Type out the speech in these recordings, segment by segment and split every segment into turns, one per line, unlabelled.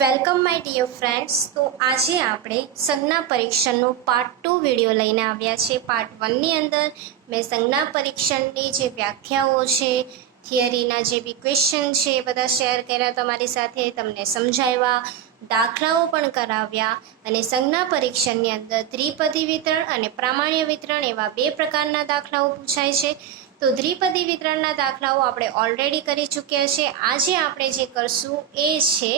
Welcome my dear friends. તો આજે આપણે સંજ્ઞા પરીક્ષણનો પાર્ટ ટુ વીડિયો લઈને આવ્યા છે. પાર્ટ વનની અંદર મેં સંજ્ઞા પરીક્ષણની જે વ્યાખ્યાઓ છે, થિયરીના જે બી ક્વેશ્ચન છે એ બધા શેર કર્યા તમારી સાથે, તમને સમજાવ્યા, દાખલાઓ પણ કરાવ્યા અને સંજ્ઞા પરીક્ષણની અંદર દ્વિપદી વિતરણ અને પ્રામાણ્ય વિતરણ એવા બે પ્રકારના દાખલાઓ પૂછાય છે. તો દ્વિપદી વિતરણના દાખલાઓ આપણે ઓલરેડી કરી ચૂક્યા છે. આજે આપણે જે કરશું એ છે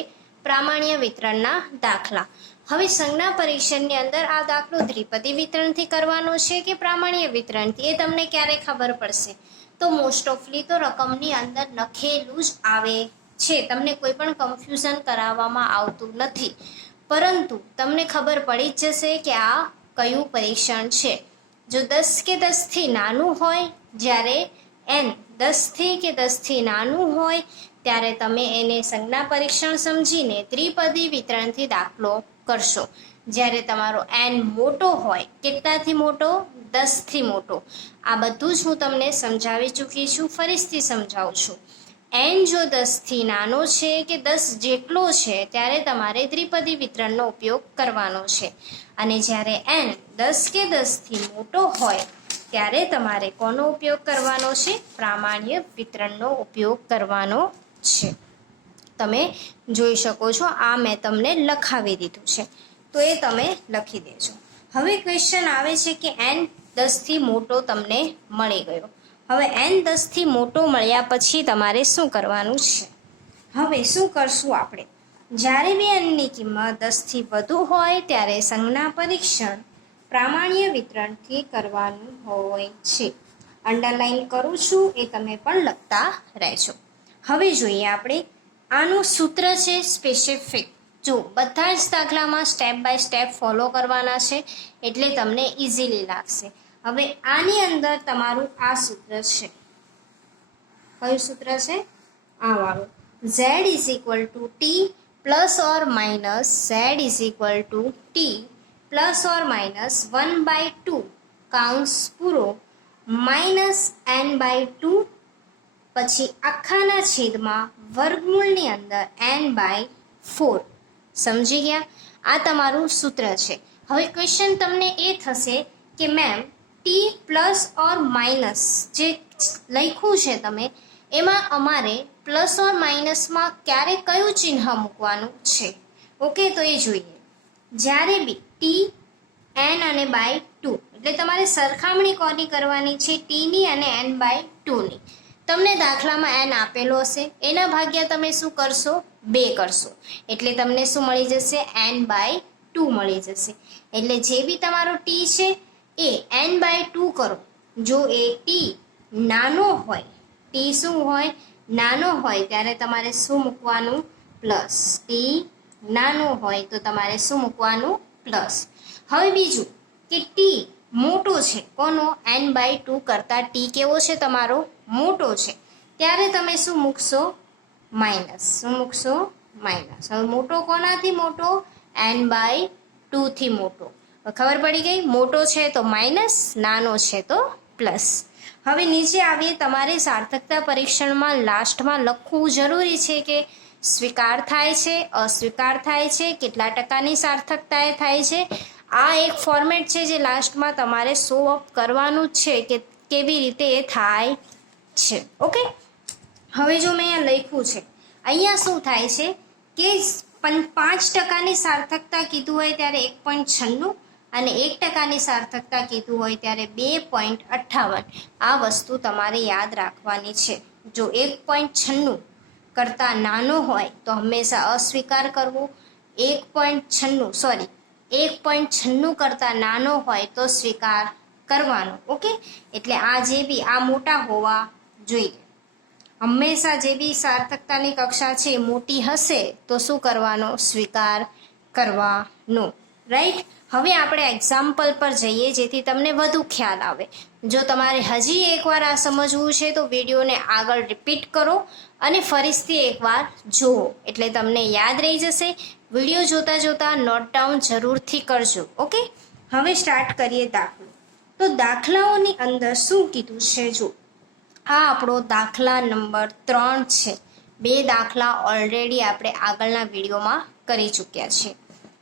પ્રામાણ્ય વિતરણના દાખલા. હવે સંજ્ઞા પરીક્ષણની અંદર આ દાખલો દ્વિપદી વિતરણથી કરવાનો છે કે પ્રામાણ્ય વિતરણથી? એ તમને ક્યારે ખબર પડશે? તો મોસ્ટ ઓફલી તો રકમની અંદર લખેલું જ આવે છે. તમને કોઈ પણ કન્ફ્યુઝન કરાવવામાં આવતું નથી. પરંતુ તમને ખબર પડી જ જશે કે આ કયું પરીક્ષણ છે. જો દસ કે દસથી નાનું હોય, જ્યારે એન દસથી કે દસથી નાનું હોય ત્યારે તમે એને સંજ્ઞા પરીક્ષણ સમજીને ત્રિપદી વિતરણથી દાખલો કરશો. જ્યારે તમારો એન મોટો હોય, કેટલાથી મોટો? દસથી મોટો. આ બધું જ હું તમને સમજાવી ચૂકી છું, ફરીથી સમજાવું છું. એન જો દસથી નાનો છે કે દસ જેટલો છે, ત્યારે તમારે ત્રિપદી વિતરણનો ઉપયોગ કરવાનો છે. અને જ્યારે એન દસ કે દસથી મોટો હોય, ત્યારે તમારે કોનો ઉપયોગ કરવાનો છે? પ્રામાણ્ય વિતરણનો ઉપયોગ કરવાનો છે. તમે જોઈ શકો છો, આ મેં તમને લખાવી દીધું છે. તો એ તમે લખી દેજો. હવે ક્વેશ્ચન આવે છે કે એન દસથી મોટો તમને મળી ગયો. હવે એન દસથી મોટો મળ્યા પછી તમારે શું કરવાનું છે? હવે શું કરશું આપણે? જ્યારે બી એનની કિંમત દસથી વધુ હોય, ત્યારે સંજ્ઞા પરીક્ષણ પ્રામાણ્ય વિતરણથી કરવાનું હોય છે. અંડરલાઈન કરું છું, એ તમે પણ લખતા રહેજો. હવે જોઈએ આપણે, આનું સૂત્ર છે સ્પેસિફિક જો બધા જ દાખલામાં સ્ટેપ બાય સ્ટેપ ફોલો કરવાના છે, એટલે તમને ઇઝીલી લાગશે. હવે આની અંદર તમારું આ સૂત્ર છે. કયું સૂત્ર છે? આ વાળું. Z is equal to T plus or minus Z is equal to T plus or minus one by two કાઉન્સ પૂરો માઇનસ એન બાય ટુ પછી આખાના છેદમાં વર્ગમૂળની અંદર એન બાય ફોર સમજી ગયા? આ તમારું સૂત્ર છે. હવે ક્વેશ્ચન તમને એ થશે કે ma'am T plus or minus જે લખ્યું છે તમે, એમાં અમારે પ્લસ ઓર માઇનસમાં ક્યારે કયું ચિહ્ન મૂકવાનું છે? ઓકે તો એ જોઈએ. જ્યારે બી ટી એન અને બાય ટુ એટલે તમારે સરખામણી કોની કરવાની છે? ટીની અને એન બાય ટુની તમને દાખલામાં એન આપેલો હશે. એના ભાગ્યા તમે શું કરશો? બે કરશો. એટલે તમને શું મળી જશે? એન બાય ટુ મળી જશે. એટલે જે બી તમારો ટી છે, એ એન બાય ટુ કરો. જો એ ટી નાનો હોય ટી શું હોય? નાનો હોય, ત્યારે તમારે શું મૂકવાનું? પ્લસ ટી નાનો હોય, તો તમારે શું મૂકવાનું? પ્લસ હવે બીજું, કે ટી મોટો છે, કોનો? એન બાય ટુ કરતાં ટી કેવો છે તમારો? મોટો છે. ત્યારે તમે શું મૂકશો? માઇનસ. શું મૂકશો? માઇનસ. હવે મોટો કોનાથી મોટો? એન બાય ટુથી મોટો. ખબર પડી ગઈ? મોટો છે તો માઇનસ, નાનો છે તો પ્લસ. હવે નીચે આવીએ તમારે સાર્થકતા પરીક્ષણમાં લાસ્ટમાં લખવું જરૂરી છે કે સ્વીકાર થાય છે, અસ્વીકાર થાય છે, કેટલા ટકાની સાર્થકતા એ થાય છે? આ એક ફોર્મેટ છે જે લાસ્ટમાં તમારે શો અપ કરવાનું છે કે કેવી રીતે એ થાય. છે ઓકે હવે જો મેં અહીંયા લખ્યું છે, અહીંયા શું થાય છે કે પાંચ ટકાની સાર્થકતા કીધું હોય ત્યારે એક પોઈન્ટ છન્નું અને એક ટકાની સાર્થકતા કીધું હોય ત્યારે બે પોઈન્ટ અઠ્ઠાવન. આ વસ્તુ તમારે યાદ રાખવાની છે. જો એક પોઈન્ટ છન્નું કરતાં નાનો હોય તો હંમેશા અસ્વીકાર કરવો. એક પોઈન્ટ છન્નું સોરી એક પોઈન્ટ છન્નું કરતાં નાનો હોય તો સ્વીકાર કરવાનો ઓકે એટલે આ જે બી, આ મોટા હોવા જોઈએ. હંમેશા જે બી સાર્થકતાની કક્ષા છે, મોટી હશે, તો શું કરવાનો? સ્વીકાર કરવાનો. રાઈટ હવે આપણે એક્ઝામ્પલ પર જઈએ, જેથી તમને વધુ ખ્યાલ આવે. જો તમારે હજી એકવાર આ સમજવું છે, તો વિડીયોને આગળ રિપીટ કરો અને ફરીથી એકવાર જુઓ. એટલે તમને યાદ રહી જશે. વીડિયો જોતા જોતા નોટ ડાઉન જરૂરથી કરજો ઓકે હવે સ્ટાર્ટ કરીએ દાખલો. તો દાખલાઓની અંદર શું કીધું છે જો આ આપણો દાખલા નંબર ત્રણ છે. બે દાખલા ઓલરેડી આપણે આગળના વિડીયોમાં કરી ચૂક્યા છે.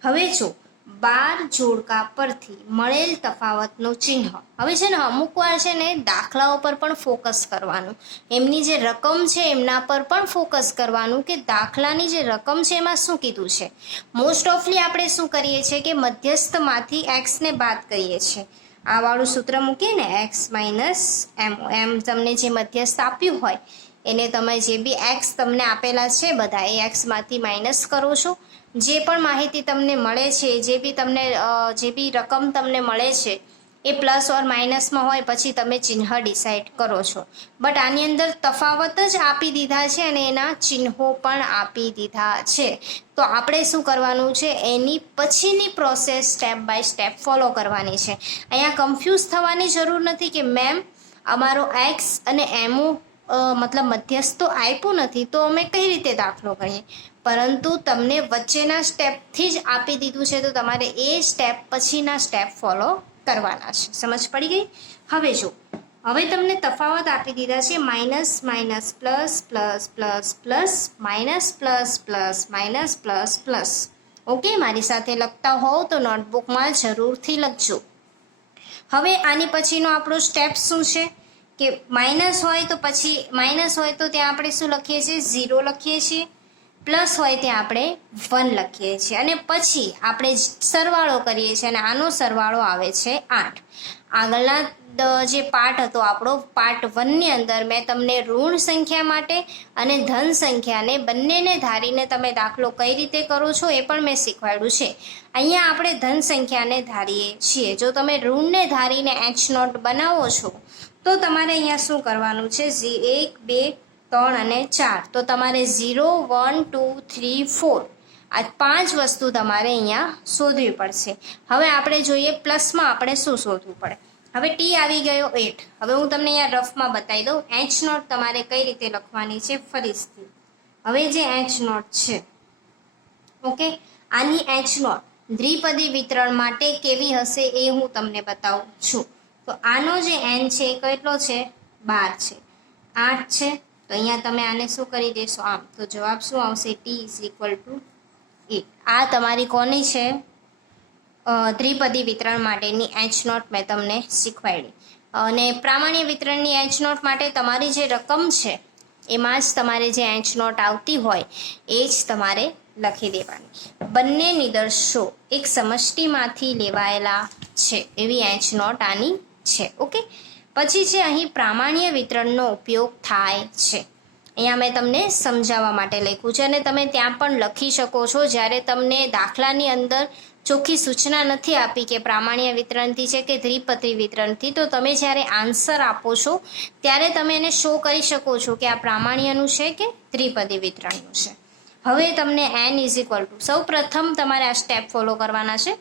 હવે જો, બાર જોડકા પરથી મળેલ તફાવતનું ચિહ્ન. હવે છે ને, અમુક વાર છે ને, દાખલાઓ પર પણ ફોકસ કરવાનું. એમની જે રકમ છે, એમના પર પણ ફોકસ કરવાનું કે દાખલાની જે રકમ છે, એમાં શું કીધું છે? મોસ્ટ ઓફલી આપણે શું કરીએ છીએ કે મધ્યસ્થમાંથી એક્સને બાદ કરીએ છીએ. આ વાળું સૂત્ર મૂકીએ ને એક્સ માઇનસ એમ એમ તમને જે મધ્યસ્થ આપ્યું હોય, એને તમે જે બી એક્સ તમને આપેલા છે, બધા એ એક્સમાંથી માઇનસ કરો છો. જે પણ માહિતી તમને મળે છે, જે બી તમને જે બી રકમ તમને મળે છે એ પ્લસ ઓર માઇનસમાં હોય પછી તમે ચિહ્ન ડિસાઇડ કરો છો. બટ આની અંદર તફાવત જ આપી દીધા છે અને એના ચિહ્નો પણ આપી દીધા છે. તો આપણે શું કરવાનું છે? એની પછીની process step by step follow કરવાની છે. અહીંયા કન્ફ્યુઝ થવાની જરૂર નથી કે મેમ અમારો એક્સ અને એમો મતલબ મધ્યસ્થ તો આપ્યું નથી તો અમે કઈ રીતે દાખલો કરીએ? પરંતુ તમને વચ્ચેના સ્ટેપથી જ આપી દીધું છે તો તમારે એ સ્ટેપ પછીના સ્ટેપ ફોલો કરવાના છે. સમજ પડી ગઈ? હવે જો હવે તમને તફાવત આપી દીધા છે minus minus, plus plus plus plus, minus, plus plus, minus, plus plus. Okay? મારી સાથે લખતા હોવ તો નોટબુકમાં જરૂરથી લખજો. હવે આની પછીનો આપણો સ્ટેપ શું છે? કે માઇનસ હોય તો પછી, માઇનસ હોય તો ત્યાં આપણે શું લખીએ છીએ? ઝીરો લખીએ છીએ. પ્લસ હોય ત્યાં આપણે વન લખીએ છીએ. અને પછી આપણે સરવાળો કરીએ છીએ અને આનો સરવાળો આવે છે આઠ. આગળના જે પાર્ટ હતો આપણો પાર્ટ વનની અંદર મેં તમને ઋણ સંખ્યા માટે અને ધન સંખ્યાને બંનેને ધારીને તમે દાખલો કઈ રીતે કરો છો એ પણ મેં શીખવાડ્યું છે. અહીંયા આપણે ધન સંખ્યાને ધારીએ છીએ. જો તમે ઋણને ધારીને એચ નોટ બનાવો છો, તો તમારે અહીંયા શું કરવાનું છે? ઝી એક, બે ત્રણ અને ચાર. તો તમારે zero, one, two, three, four આ પાંચ વસ્તુ તમારે અહીંયા શોધવી પડશે. હવે આપણે જોઈએ પ્લસમાં આપણે શું શોધવું પડે. હવે ટી આવી ગયો એટ. હવે હું તમને અહીંયા રફમાં બતાવી દઉં. એચ નોટ તમારે કઈ રીતે લખવાની છે ફરીથી. હવે જે એચ નોટ છે. ઓકે? આની એચ નોટ દ્વિપદી વિતરણ માટે કેવી હશે એ હું તમને બતાવું છું. તો આનો જે એન છે એ કેટલો છે? બાર છે. આઠ છે. તો અહીંયા તમે આને શું કરી દેશો? આમ. તો જવાબ શું આવશે? T is equal to eight આ તમારી કોની છે? ત્રિપદી વિતરણ માટેની એચ નોટ મેં તમને શીખવાડી. અને પ્રામાણ્ય વિતરણની એચ નોટ માટે તમારી જે રકમ છે, એમાં જ તમારે જે એચ નોટ આવતી હોય, એ જ તમારે લખી દેવાની. બંને નિદર્શો એક સમષ્ટિમાંથી લેવાયેલા છે, એવી એચ નોટ આની છે, ઓકે? પછી છે અહીં પ્રામાણ્ય વિતરણનો ઉપયોગ થાય છે. અહીંયા મેં તમને સમજાવવા માટે લખ્યું છે અને તમે ત્યાં પણ લખી શકો છો, જ્યારે તમને દાખલાની અંદર ચોખ્ખી સૂચના નથી આપી કે પ્રામાણ્ય વિતરણથી છે કે દ્વિપદી વિતરણથી, તો તમે જ્યારે આન્સર આપો છો, ત્યારે તમે એને શો કરી શકો છો કે આ પ્રામાણ્યનું છે કે ત્રિપદી વિતરણનું છે. હવે તમને એન ઇઝ ઇક્વલ ટુ સૌ પ્રથમ તમારે આ સ્ટેપ ફોલો કરવાના છે.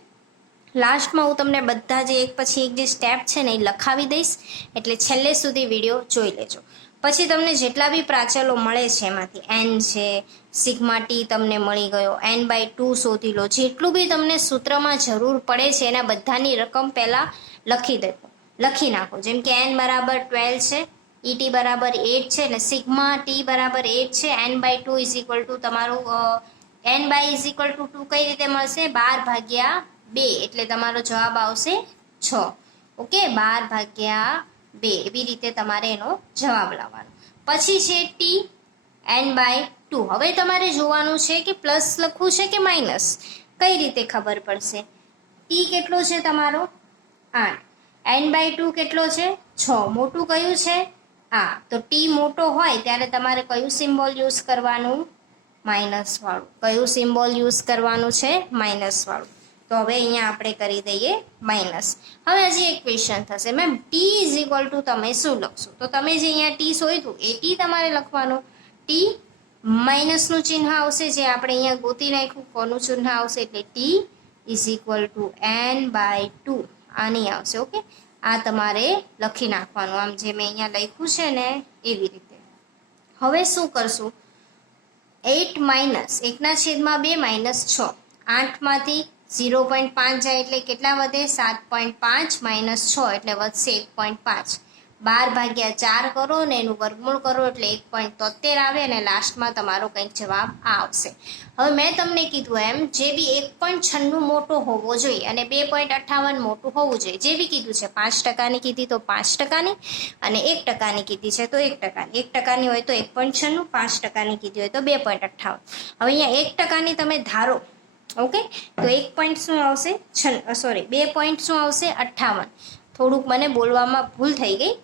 લાસ્ટમાં હું તમને બધા જે એક પછી એક જે સ્ટેપ છે ને એ લખાવી દઈશ. એટલે છેલ્લે સુધી વીડિયો જોઈ લેજો. પછી તમને જેટલા બી પ્રાચલો મળે છે એમાંથી એન છે, સિગ્મા ટી તમને મળી ગયો એન બાય ટુ શોધી લો. જેટલું બી તમને સૂત્રમાં જરૂર પડે છે એના બધાની રકમ પહેલાં લખી દેજો લખી નાખો. જેમ કે એન બરાબર ટ્વેલ્વ છે ઈટી બરાબર એટ છે એટલે સિગ્મા ટી બરાબર એટ છે N by two is equal to તમારું N by is equal to two કઈ રીતે મળશે? બાર ભાગ્યા બે, એટલે તમારો જવાબ આવશે છ. ઓકે? બાર ભાગ્યા બે. એવી રીતે તમારે એનો જવાબ લાવવાનો. પછી છે ટી એન બાય ટુ હવે તમારે જોવાનું છે કે પ્લસ લખવું છે કે માઇનસ કઈ રીતે ખબર પડશે? ટી કેટલો છે તમારો? આઠ. એન બાય ટુ કેટલો છે? છ. મોટું કયું છે? આ તો ટી મોટો હોય ત્યારે તમારે કયું સિમ્બોલ યુઝ કરવાનું? માઇનસ વાળું. કયું સિમ્બોલ યુઝ કરવાનું છે? માઇનસ વાળું. તો હવે અહીંયા આપણે કરી દઈએ માઇનસ હવે હજી એક ક્વેશ્ચન થશે. Ma'am T is equal to તમે શું લખશો? તો તમે જે અહીંયા ટી શોધ્યું એ ટી તમારે લખવાનું. ટી માઇનસનું ચિહ્ન આવશે, જે આપણે અહીંયા ગોતી નાખ્યું, કોનું ચિહ્ન આવશે? એટલે T is equal to N by two આની આવશે ઓકે આ તમારે લખી નાખવાનું. આમ જે મેં અહીંયા લખ્યું છે ને, એવી રીતે. હવે શું કરશું? એટ માઇનસ એકના છેદમાં બે માઇનસ છ. આઠમાંથી ઝીરો પોઈન્ટ પાંચ જાય એટલે કેટલા વધે? સાત પોઈન્ટ પાંચ માઇનસ છ એટલે વધશે એક પોઈન્ટ પાંચ. બાર ભાગ્યા ચાર કરો ને એનું વર્ગમૂળ કરો એટલે એક પોઈન્ટ તોતેર આવે અને લાસ્ટમાં તમારો કંઈક જવાબ આવશે. હવે મેં તમને કીધું એમ, જે બી એક પોઈન્ટ છન્નું મોટો હોવો જોઈએ અને બે પોઈન્ટ અઠ્ઠાવન મોટું હોવું જોઈએ. જે બી કીધું છે, પાંચ ટકાની કીધી તો પાંચ ટકાની અને એક ટકાની કીધી છે તો એક ટકાની. એક ટકાની હોય તો એક પોઈન્ટ છન્નું, પાંચ ટકાની કીધી હોય તો બે પોઈન્ટ અઠ્ઠાવન. હવે અહીંયા એક ટકાની તમે ધારો ઓકે તો એક પોઈન્ટ શું આવશે? છન સોરી બે પોઈન્ટ શું આવશે? અઠ્ઠાવન. થોડુંક મને બોલવામાં ભૂલ થઈ ગઈ.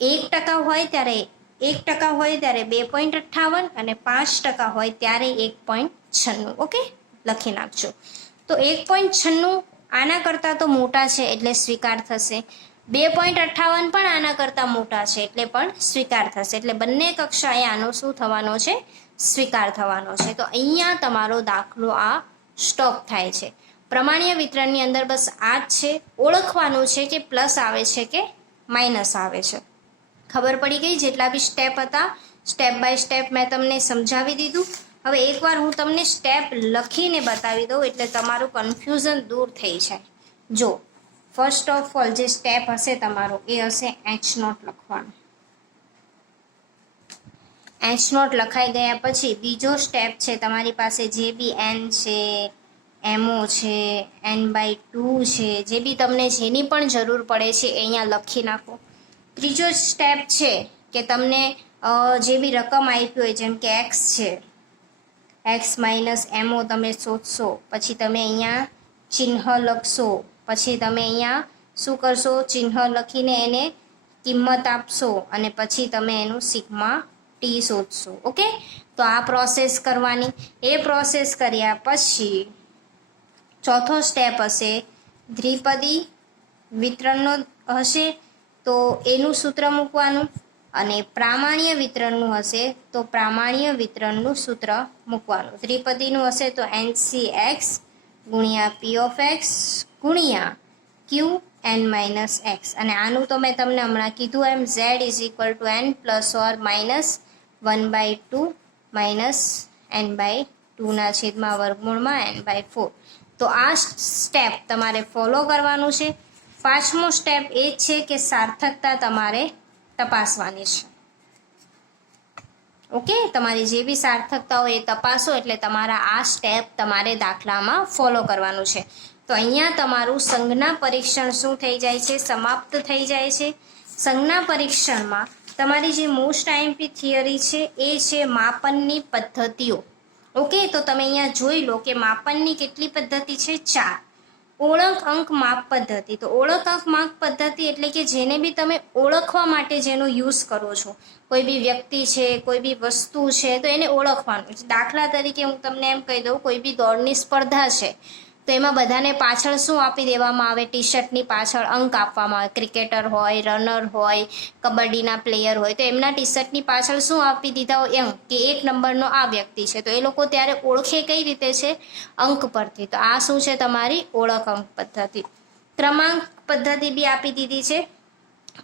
એક ટકા હોય ત્યારે એક ટકા હોય ત્યારે બે પોઈન્ટ અઠ્ઠાવન અને પાંચ ટકા હોય ત્યારે એક પોઈન્ટ છન્નું. ઓકે લખી નાખજો. તો એક પોઈન્ટ છન્નું આના કરતાં તો મોટા છે એટલે સ્વીકાર થશે. બે પોઈન્ટ અઠ્ઠાવન પણ આના કરતાં મોટા છે એટલે પણ સ્વીકાર થશે. એટલે બંને કક્ષાએ આનો શું થવાનો છે? સ્વીકાર થવાનો છે. તો અહીંયા તમારો દાખલો આ સ્ટોપ થાય છે. પ્રમાણીય વિતરણની અંદર બસ આ જ છે. ઓળખવાનું છે કે પ્લસ આવે છે કે માઇનસ આવે છે. ખબર પડી ગઈ? જેટલા બી સ્ટેપ હતા, સ્ટેપ બાય સ્ટેપ મેં તમને સમજાવી દીધું. હવે એકવાર હું તમને સ્ટેપ લખીને બતાવી દઉં, એટલે તમારું કન્ફ્યુઝન દૂર થઈ જાય. જો ફર્સ્ટ ઓફ ઓલ જે સ્ટેપ હશે તમારો, એ હશે એચ નોટ લખવાનું. એચ નોટ લખાઈ ગયા પછી બીજો સ્ટેપ છે તમારી પાસે જે બી એન છે એમઓ છે એન બાય ટુ છે, જે બી તમને જેની પણ જરૂર પડે છે અહીંયા લખી નાખો. ત્રીજો સ્ટેપ છે કે તમને જે બી રકમ આપી હોય જેમ કે એક્સ છે એક્સ માઇનસ એમઓ તમે શોધશો, પછી તમે અહીંયા ચિહ્ન લખશો, પછી તમે અહીંયા શું કરશો? ચિહ્ન લખીને એને કિંમત આપશો અને પછી તમે એનું સિગ્મા ટી શોધશો, ઓકે? તો આ પ્રોસેસ કરવાની. એ પ્રોસેસ કર્યા પછી ચોથો સ્ટેપ હશે દ્વિપદી વિતરણનો હશે, તો એનું સૂત્ર મૂકવાનું અને પ્રામાણ્ય વિતરણનું હશે, તો પ્રામાણ્ય વિતરણનું સૂત્ર મૂકવાનું. ત્રિપદીનું હશે તો એનસી એક્સ ગુણ્યા પી ઓફ એક્સ ગુણ્યા ક્યુ એન માઇનસ એક્સ અને આનું તો મેં તમને હમણાં કીધું એમ Z is equal to N plus or minus one by two minus N by ટુના છેદમાં વર્ગમૂળમાં એન બાય ફોર. તો આ સ્ટેપ તમારે ફોલો કરવાનું છે. પાંચમો સ્ટેપ એ છે કે સાર્થકતા તમારે તપાસવાની છે. ઓકે? તમારી જે બી સાર્થકતા હોય એ તપાસો એટલે તમારા આ સ્ટેપ તમારે દાખલામાં ફોલો કરવાનું છે. તો અહીંયા તમારું સંજ્ઞા પરીક્ષણ શું થઈ જાય છે? સમાપ્ત થઈ જાય છે. સંજ્ઞા પરીક્ષણમાં તમારી જે મોસ્ટ આઈએમપી થિયરી છે, એ છે માપનની પદ્ધતિઓ. ઓકે, તો તમે અહીંયા જોઈ લો કે માપનની કેટલી પદ્ધતિ છે? ચાર. ઓળખ અંક માપ પદ્ધતિ. તો ઓળખ અંક માપ પદ્ધતિ એટલે કે જેને બી તમે ઓળખવા માટે જેનો યુઝ કરો છો. કોઈ બી વ્યક્તિ છે, કોઈ બી વસ્તુ છે, તો એને ઓળખવાનું દાખલા તરીકે હું તમને એમ કહી દઉં, કોઈ બી દોડની સ્પર્ધા છે. તો એમાં બધાને પાછળ શું આપી દેવામાં આવે? ટી શર્ટની પાછળ અંક આપવામાં આવે. ક્રિકેટર હોય રનર હોય, કબડ્ડીના પ્લેયર હોય. તો એમના ટી શર્ટની પાછળ શું આપી દીધા હોય? અંક કે એક નંબરનો આ વ્યક્તિ છે. તો એ લોકો ત્યારે ઓળખે કઈ રીતે છે? અંક પરથી. તો આ શું છે તમારી ઓળખ અંક પદ્ધતિ? ક્રમાંક પદ્ધતિ બી આપી દીધી છે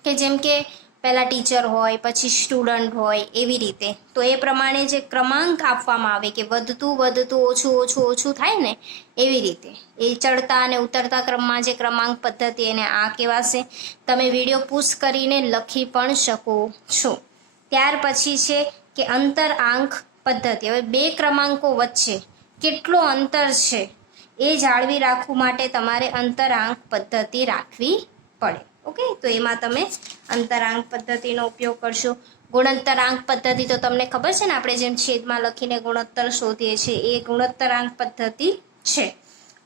કે જેમ કે પહેલાં ટીચર હોય, પછી સ્ટુડન્ટ હોય એવી રીતે. તો એ પ્રમાણે જે ક્રમાંક આપવામાં આવે કે વધતું વધતું, ઓછું ઓછું ઓછું થાય ને, એવી રીતે. એ ચડતા અને ઉતરતા ક્રમમાં જે ક્રમાંક પદ્ધતિ એને આ કહેવાશે. તમે વીડિયો પુશ કરીને લખી પણ શકો છો. ત્યાર પછી છે કે અંતર આંક પદ્ધતિ. હવે બે ક્રમાંકો વચ્ચે કેટલો અંતર છે એ જાળવી રાખવું માટે તમારે અંતરાંક પદ્ધતિ રાખવી પડે. ઓકે? તો એમાં તમે અંતરાંક પદ્ધતિનો ઉપયોગ કરશો. ગુણોત્તરાંક પદ્ધતિ તો તમને ખબર છે ને, આપણે જેમ છેદમાં લખીને ગુણોત્તર શોધીએ છીએ, એ ગુણોત્તરાંક પદ્ધતિ છે.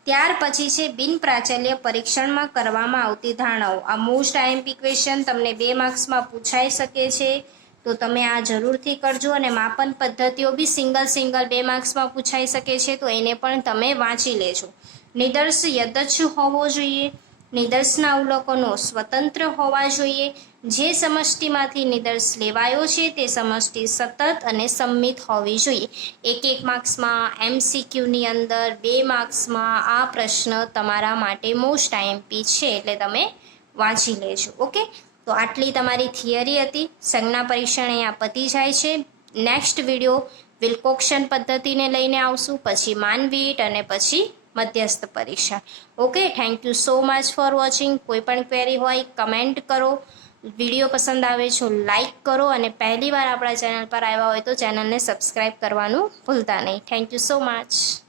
ત્યાર પછી છે, બિન પ્રાચલ્ય પરીક્ષણમાં કરવામાં આવતી ધારણાઓ. આ મોસ્ટ આઈએમપી ક્વેશ્ચન તમને બે માર્ક્સમાં પૂછાઈ શકે છે. તો તમે આ જરૂરથી કરજો અને માપન પદ્ધતિઓ બી સિંગલ સિંગલ બે માર્ક્સમાં પૂછાઈ શકે છે. તો એને પણ તમે વાંચી લેજો. નિદર્શ યદચ્છ હોવો જોઈએ. નિદર્શના અવલોકનો સ્વતંત્ર હોવા જોઈએ. જે સમષ્ટિમાંથી નિદર્શ લેવાયો છે તે સમષ્ટિ સતત અને સંમિત હોવી જોઈએ. એક એક માર્ક્સમાં, એમસીક્યુની અંદર બે માર્ક્સમાં આ પ્રશ્ન તમારા માટે મોસ્ટ આઈએમપી છે એટલે તમે વાંચી લેજો, ઓકે? તો આટલી તમારી થિયરી હતી. સંજ્ઞા પરીક્ષણ અહીંયા પતી જાય છે. નેક્સ્ટ વીડિયો વિલ્કોક્શન પદ્ધતિને લઈને આવશું, પછી માનવીટ અને પછી મધ્યસ્થ પરીક્ષા. Okay thank you so much for watching કોઈ પણ ક્વેરી હોય કમેન્ટ કરો. વીડિયો પસંદ આવે છો લાઈક કરો. અને પહેલી વાર આપણા ચેનલ પર આવ્યા હોય તો ચેનલને સબસ્ક્રાઈબ કરવાનું ભૂલતા નહીં. Thank you so much